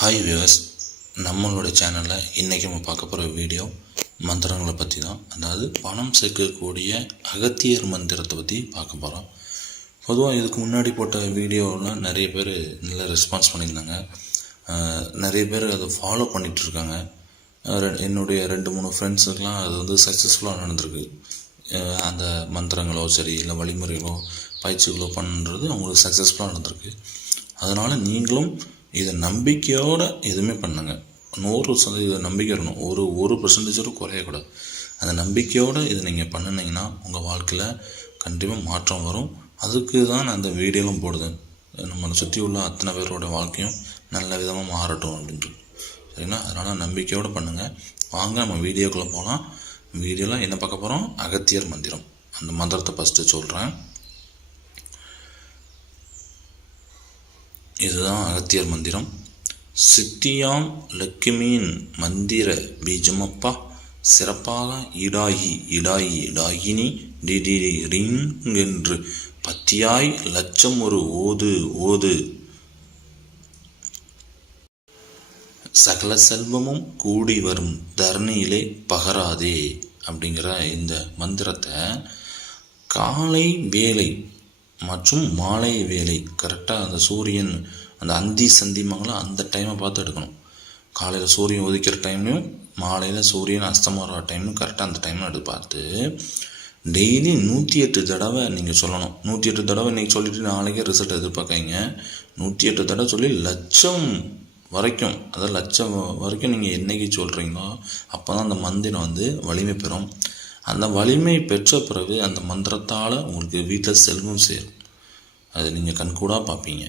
Hi viewers நம்மளோட சேனலில் இன்றைக்கி நம்ம பார்க்க போகிற வீடியோ மந்திரங்களை பற்றி தான் அதாவது பணம் சேர்க்கக்கூடிய அகத்தியர் மந்திரத்தை பற்றி பார்க்க போகிறோம் பொதுவாக இதுக்கு முன்னாடி போட்ட வீடியோலாம் நிறைய பேர் நல்ல ரெஸ்பான்ஸ் பண்ணியிருந்தாங்க. நிறைய பேர் அதை ஃபாலோ பண்ணிகிட்ருக்காங்க என்னுடைய ரெண்டு மூணு ஃப்ரெண்ட்ஸுக்கெலாம் அது வந்து சக்ஸஸ்ஃபுல்லாக நடந்திருக்கு. அந்த மந்திரங்களோ சரி இல்லை வழிமுறைகளோ பயிற்சிகளோ பண்ணுறது அவங்களுக்கு சக்ஸஸ்ஃபுல்லாக நடந்திருக்கு. அதனால் நீங்களும் இதை நம்பிக்கையோடு எதுவுமே பண்ணுங்க. நூறு சதவீத நம்பிக்கை இருக்கணும். ஒரு ஒரு பர்சன்டேஜோட குறையக்கூடாது அந்த நம்பிக்கையோடு இதை நீங்கள் பண்ணினீங்கன்னா உங்கள் வாழ்க்கையில் கண்டிப்பாக மாற்றம் வரும். அதுக்கு தான் நான் இந்த வீடியோவும் போடுது நம்மளை சுற்றி உள்ள அத்தனை பேரோட வாழ்க்கையும் நல்ல விதமாக மாறட்டும் அப்படின்ட்டு சரிங்களா? அதனால் நம்பிக்கையோடு பண்ணுங்கள் வாங்க நம்ம வீடியோக்குள்ளே போகலாம் வீடியோவில் என்ன பார்க்க போகிறோம் அகத்தியர் மந்திரம். அந்த மந்திரத்தை ஃபஸ்ட்டு சொல்கிறேன் இதுதான் அகத்தியர் மந்திரம். சித்தியாம் லக்ஷ்மியின் மந்திர பீஜமப்பா சிறப்பாக இடாயி இடாயி இடாயினி டிடி ரிங் என்று பத்தியாய் லட்சம் ஒரு ஓது ஓது. சகல செல்வமும் கூடி வரும் தரணியிலே பகராதே அப்படிங்கிற இந்த மந்திரத்தை காலை வேலை மற்றும் மாலை வேலை கரெக்டாக அந்த சூரியன் அந்த அந்தி சந்திமாங்களோ அந்த டைமை பார்த்து எடுக்கணும். காலையில் சூரியன் உதிக்கிற டைம்லையும் மாலையில் சூரியன் அஸ்தமர டைம்லையும் கரெக்டாக அந்த டைமில் எடுத்து பார்த்து டெய்லி நூற்றி எட்டு தடவை நீங்கள் சொல்லணும். நூற்றி எட்டு தடவை இன்றைக்கி சொல்லிவிட்டு நாளைக்கே ரிசல்ட் எதிர்பார்க்கறீங்க நூற்றி எட்டு தடவை சொல்லி லட்சம் வரைக்கும் அதாவது லட்சம் வரைக்கும் நீங்கள் என்னைக்கு சொல்கிறீங்களோ அப்போ தான் அந்த மந்திரம் வந்து வலிமை பெறும். அந்த வலிமை பெற்ற பிறகு அந்த மந்திரத்தால் உங்களுக்கு வீட்டில் செல்வம் சேரும். அது நீங்கள் கண்கூடாக பார்ப்பீங்க.